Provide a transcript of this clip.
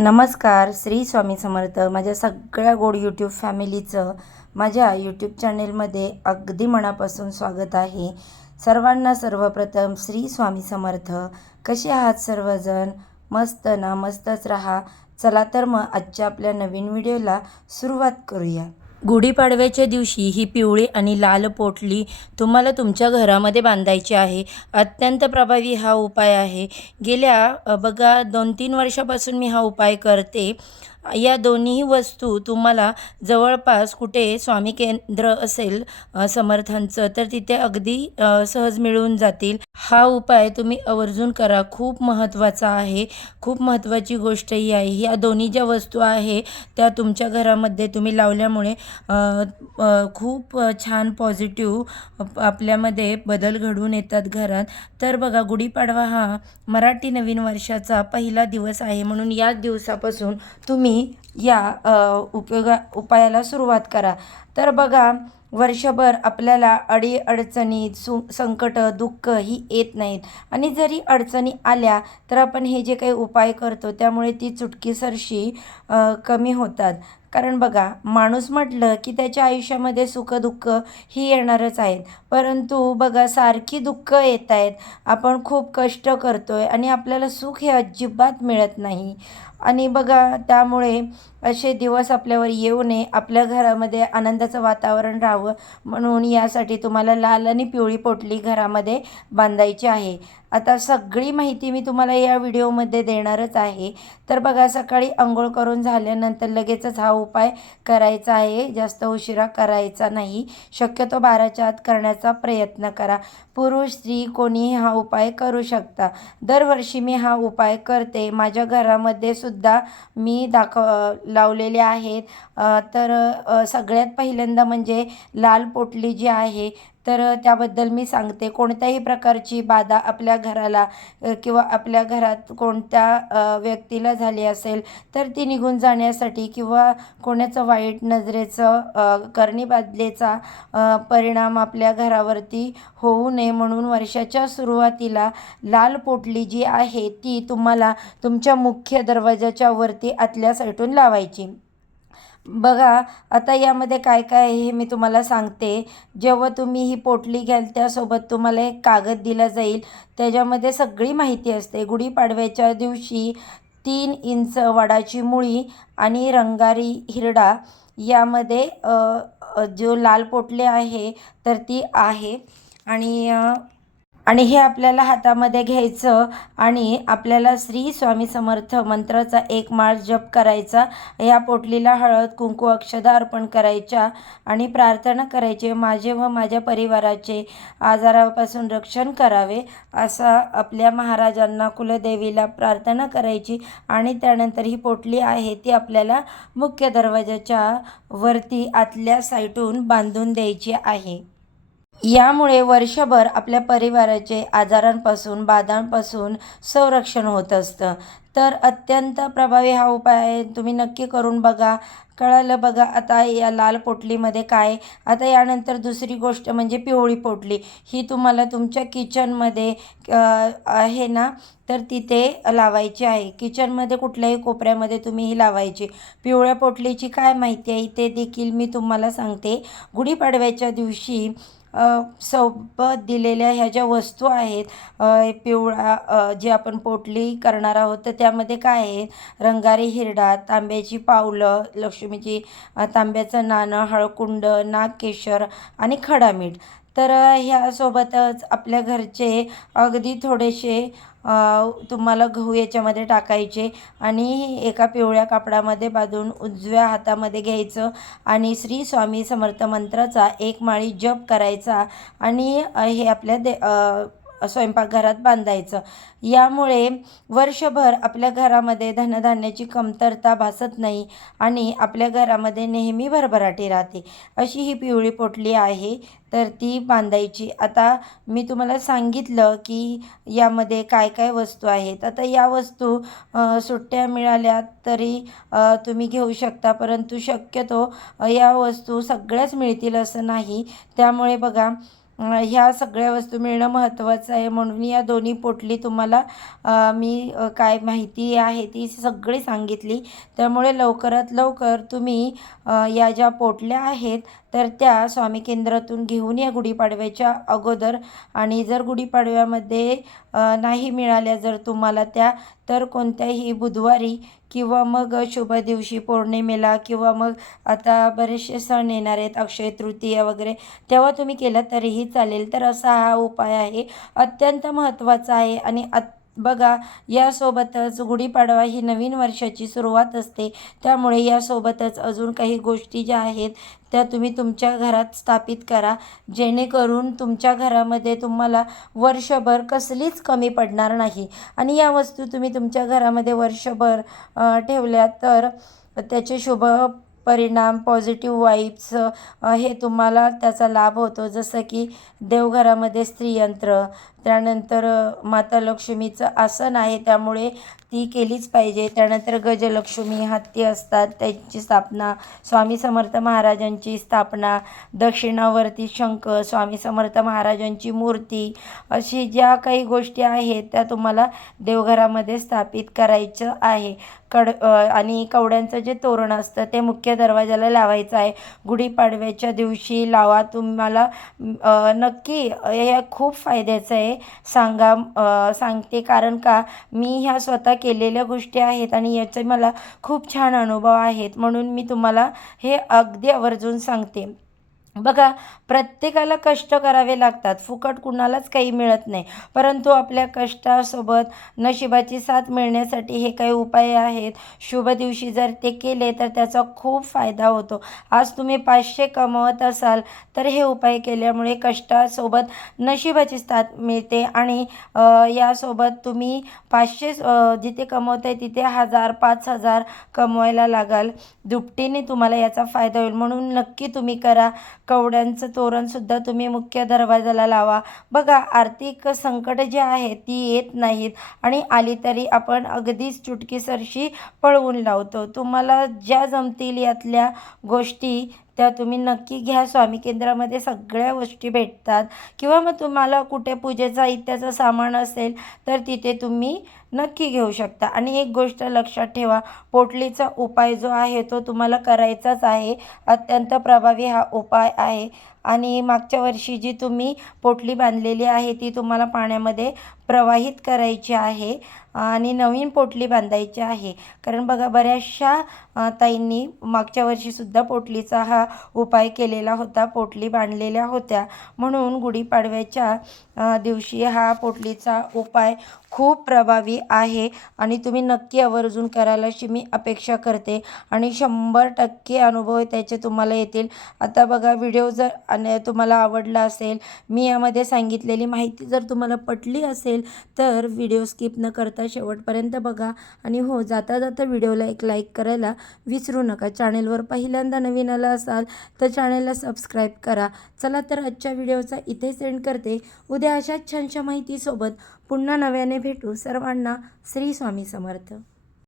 नमस्कार. श्री स्वामी समर्थ. माझ्या सगळ्या गोड यूट्यूब फॅमिलीचं माझ्या यूट्यूब चॅनेलमध्ये अगदी मनापासून स्वागत आहे. सर्वांना सर्वप्रथम श्री स्वामी समर्थ. कसे आहात सर्वजण? मस्त ना? मस्तच राहा. चला तर मग आजच्या आपल्या नवीन व्हिडिओला सुरुवात करूया. गुढीपाडव्याच्या दिवशी ही पिवळी आणि लाल पोटली तुम्हाला तुमच्या घरामध्ये बांधायची आहे. अत्यंत प्रभावी हा उपाय आहे. गेल्या बघा 2-3 वर्षापासून मी हा उपाय करते. या दोन्ही वस्तू तुम्हाला जवळपास कुठे स्वामी केंद्र असेल समर्थांचं, तर तिथे अगदी सहज मिळून जातील. हा उपाय तुम्ही आवर्जून करा. खूप महत्त्वाचा आहे. खूप महत्त्वाची गोष्ट ही आहे. ह्या दोन्ही ज्या वस्तू आहे त्या तुमच्या घरामध्ये तुम्ही लावल्यामुळे खूप छान पॉझिटिव्ह आपल्यामध्ये बदल घडून येतात घरात. तर बघा, गुढीपाडवा हा मराठी नवीन वर्षाचा पहिला दिवस आहे, म्हणून याच दिवसापासून तुम्ही या उपायाला सुरुवात करा. तर बघा, वर्षभर आपल्याला अडीअडचणी, संकट, दुःख ही येत नाहीत, आणि जरी अडचणी आल्या तर आपण हे जे काही उपाय करतो त्यामुळे ती चुटकीसरशी कमी होतात. कारण बघा, माणूस म्हटलं की त्याच्या आयुष्यामध्ये सुखदुःख ही येणारच आहेत, परंतु बघा, सारखी दुःख येत आहेत, आपण खूप कष्ट करतोय आणि आपल्याला सुख हे अजिबात मिळत नाही. आणि बघा, त्यामुळे असे दिवस आपल्यावर येऊ नये, आपल्या घरामध्ये आनंदाचं वातावरण राहावं, म्हणून यासाठी तुम्हाला लाल आणि पिवळी पोटली घरामध्ये बांधायची आहे. आता सगळी माहिती मी तुम्हाला या व्हिडिओमध्ये देणारच आहे. तर बघा, सकाळी अंघोळ करून झाल्यानंतर लगेचच हा उपाय करायचा आहे. जास्त उशिरा करायचा नाही. शक्यतो 12च्या आत करण्याचा प्रयत्न करा. पुरुष स्त्री कोणीही हा उपाय करू शकता. दरवर्षी मी हा उपाय करते. माझ्या घरामध्ये सुद्धा मी लावलेले आहेत. तर सगळ्यात पहिल्यांदा म्हणजे लाल पोटली जी आहे, तर त्याबद्दल मी सांगते. कोणत्याही प्रकारची बाधा आपल्या घराला किंवा आपल्या घरात कोणत्या व्यक्तीला झाली असेल तर ती निघून जाण्यासाठी, किंवा कोणाचं वाईट नजरेचं करणी बाधलेचा परिणाम आपल्या घरावरती होऊ नये, म्हणून वर्षाच्या सुरुवातीला लाल पोटली जी आहे ती तुम्हाला तुमच्या मुख्य दरवाजाच्या वरती आतल्या साईडून लावायची. बघा, आता यामध्ये काय काय आहे हे मी तुम्हाला सांगते. जेव्हा तुम्ही ही पोटली घ्याल त्यासोबत तुम्हाला एक कागद दिला जाईल. त्याच्यामध्ये सगळी माहिती असते. गुढीपाडव्याच्या दिवशी 3 इंच वडाची मुळी आणि रंगारी हिरडा यामध्ये जो लाल पोटली आहे तर ती आहे. आणि हे आपल्याला हातामध्ये घ्यायचं, आणि आपल्याला श्री स्वामी समर्थ मंत्राचा एक माळ जप करायचा. या पोटलीला हळद, कुंकू, अक्षता अर्पण करायच्या आणि प्रार्थना करायची, माझे व माझ्या परिवाराचे आजारापासून रक्षण करावे, असा आपल्या महाराजांना, कुलदेवीला प्रार्थना करायची. आणि त्यानंतर ही पोटली आहे ती आपल्याला मुख्य दरवाजाच्या वरती आतल्या साईडून बांधून द्यायची आहे. यामुळे वर्षभर आपल्या परिवाराचे आजारांपासून, बाधांपासून संरक्षण होत असतं. तर अत्यंत प्रभावी हा उपाय आहे. तुम्ही नक्की करून बघा. कळालं बघा आता या लाल पोटलीमध्ये काय. आता यानंतर दुसरी गोष्ट म्हणजे पिवळी पोटली. ही तुम्हाला तुमच्या किचनमध्ये आहे ना, तर तिथे लावायची आहे. किचनमध्ये कुठल्याही कोपऱ्यामध्ये तुम्ही ही लावायची. पिवळ्या पोटलीची काय माहिती आहे ते देखील मी तुम्हाला सांगते. गुढीपाडव्याच्या दिवशी सोबत दिलेल्या ह्या ज्या वस्तू आहेत, पिवळा जे आपण पोटली करणार आहोत, तर त्यामध्ये काय आहे, रंगारी हिरडा, तांब्याची पावलं, लक्ष्मीची तांब्याचं नाणं, हळकुंड, नागकेशर आणि खडा मीठ. तर ह्यासोबतच आपल्या घरचे अगदी थोडेसे तुम्हाला गहू याच्यामध्ये टाकायचे, आणि एका पिवळ्या कापडामध्ये बांधून उजव्या हातामध्ये घ्यायचं, आणि श्री स्वामी समर्थ मंत्राचा एक माळी जप करायचा, आणि हे आपल्या स्वयंपाकघरात बांधायचं. यामुळे वर्षभर आपल्या घरामध्ये धनधान्याची कमतरता भासत नाही, आणि आपल्या घरामध्ये नेहमी भरभराटी राहते. अशी ही पिवळी पोटली आहे, तर ती बांधायची. आता मी तुम्हाला सांगितलं की यामध्ये काय काय वस्तू आहेत. आता या वस्तू सुट्ट्या मिळाल्या तरी तुम्ही घेऊ शकता, परंतु शक्यतो या वस्तू सगळ्याच मिळतील असं नाही. त्यामुळे बघा, ह्या सगळ्या वस्तू मिळणं महत्त्वाचं आहे. म्हणून या दोन्ही पोटली तुम्हाला मी काय माहिती आहे ती सगळी सांगितली. त्यामुळे लवकरात लवकर तुम्ही या ज्या पोटल्या आहेत तर त्या स्वामी केंद्रातून घेऊन या गुढीपाडव्याच्या अगोदर. आणि जर गुढीपाडव्यामध्ये नाही मिळाल्या जर तुम्हाला त्या, तर कोणत्याही बुधवारी किंवा मग शुभ दिवशी पौर्णिमेला किंवा मग आता बरेचसे सण येणार आहेत, अक्षय तृतीया वगैरे, तेव्हा तुम्ही केलं तरीही चालेल. तर असा हा उपाय आहे, अत्यंत महत्त्वाचा आहे. आणि बघा, यासोबतच गुढीपाडवा ही नवीन वर्षाची सुरुवात असते. त्यामुळे यासोबतच अजून काही गोष्टी ज्या आहेत त्या तुम्ही तुमच्या घरात स्थापित करा, जेणेकरून तुमच्या घरामध्ये तुम्हाला वर्षभर कसलीच कमी पडणार नाही. आणि या वस्तू तुम्ही तुमच्या घरामध्ये वर्षभर ठेवल्या तर त्याचे शुभ परिणाम, पॉझिटिव्ह वाईब्स हे तुम्हाला त्याचा लाभ होतो. जसं की देवघरामध्ये स्त्रीयंत्र, त्यानंतर माता लक्ष्मीचं आसन आहे त्यामुळे ती केलीच पाहिजे. त्यानंतर गजलक्ष्मी हत्ती असतात त्यांची स्थापना, स्वामी समर्थ महाराजांची स्थापना, दक्षिणावर्ती शंख, स्वामी समर्थ महाराजांची मूर्ती, अशी ज्या काही गोष्टी आहेत त्या तुम्हाला देवघरामध्ये स्थापित करायचं आहे. आणि कवड्यांचं जे तोरण असतं ते मुख्य दरवाजाला लावायचं आहे. गुढीपाडव्याच्या दिवशी लावा. तुम्हाला नक्की हे खूप फायद्याचं आहे. सांगते, कारण का मी ह्या स्वतः केलेल्या गोष्टी आहेत आणि याचे मला खूप छान अनुभव आहेत, म्हणून मी तुम्हाला हे अगदी आवर्जून सांगते. बघा, प्रत्येकाला कष्ट करावे लागतात, फुकट कुणालाच काही मिळत नाही. परंतु आपल्या कष्टासोबत नशिबाची साथ मिळण्यासाठी हे काही उपाय आहेत. शुभ दिवशी जर ते केले तर त्याचा खूप फायदा होतो. आज तुम्ही 500 कमवत असाल तर हे उपाय केल्यामुळे कष्टासोबत नशिबाची साथ मिळते. आणि यासोबत तुम्ही 500 जिथे कमवताय तिथे 1000 5000 कमवायला लागाल. दुपटीने तुम्हाला याचा फायदा होईल. म्हणून नक्की तुम्ही करा. कवड्यांचं तोरणसुद्धा तुम्ही मुख्य दरवाजाला लावा. बघा, आर्थिक संकट जे आहेत ती येत नाहीत, आणि आली तरी आपण अगदीच चुटकीसरशी पळवून लावतो. तुम्हाला ज्या जमतील यातल्या गोष्टी त्या तुम्ही नक्की घ्या. स्वामी केंद्रामध्ये सगळ्या गोष्टी भेटतात. किंवा मग तुम्हाला कुठे पूजेचा साहित्याचं सामान असेल तर तिथे तुम्ही नक्की घेऊ शकता. आणि एक गोष्ट लक्षात ठेवा, पोटलीचा उपाय जो आहे तो तुम्हाला करायचाच आहे. अत्यंत प्रभावी हा उपाय आहे. आणि मागच्या वर्षी जी तुम्ही पोटली बांधलेली आहे ती तुम्हाला पाण्यामध्ये प्रवाहित करायची आहे आणि नवीन पोटली बांधायची आहे. कारण बघा, बऱ्याचशा ताईंनी मागच्या वर्षीसुद्धा पोटलीचा हा उपाय केलेला होता, पोटली बांधलेल्या होत्या. म्हणून गुढीपाडव्याच्या दिवशी हा पोटलीचा उपाय खूप प्रभावी आहे आणि तुम्ही नक्की आवर्जून कराल अशी मी अपेक्षा करते. आणि 100% अनुभव त्याचे तुम्हाला येतील. आता बघा, व्हिडिओ जर तुम्हाला आवडला असेल, मी यामध्ये सांगितलेली माहिती जर तुम्हाला पटली असेल तर व्हिडिओ स्किप न करता शेवटपर्यंत बघा. आणि हो, जाता जाता व्हिडिओला एक लाईक करायला विसरू नका. चॅनेलवर पहिल्यांदा नवीन आला असाल तर चॅनेलला सबस्क्राईब करा. चला तर आजच्या व्हिडिओचा इथे सेंड करते. उद्या अशाच छानशा माहितीसोबत पुन्हा नव्याने भेटू. सर्वांना श्री स्वामी समर्थ.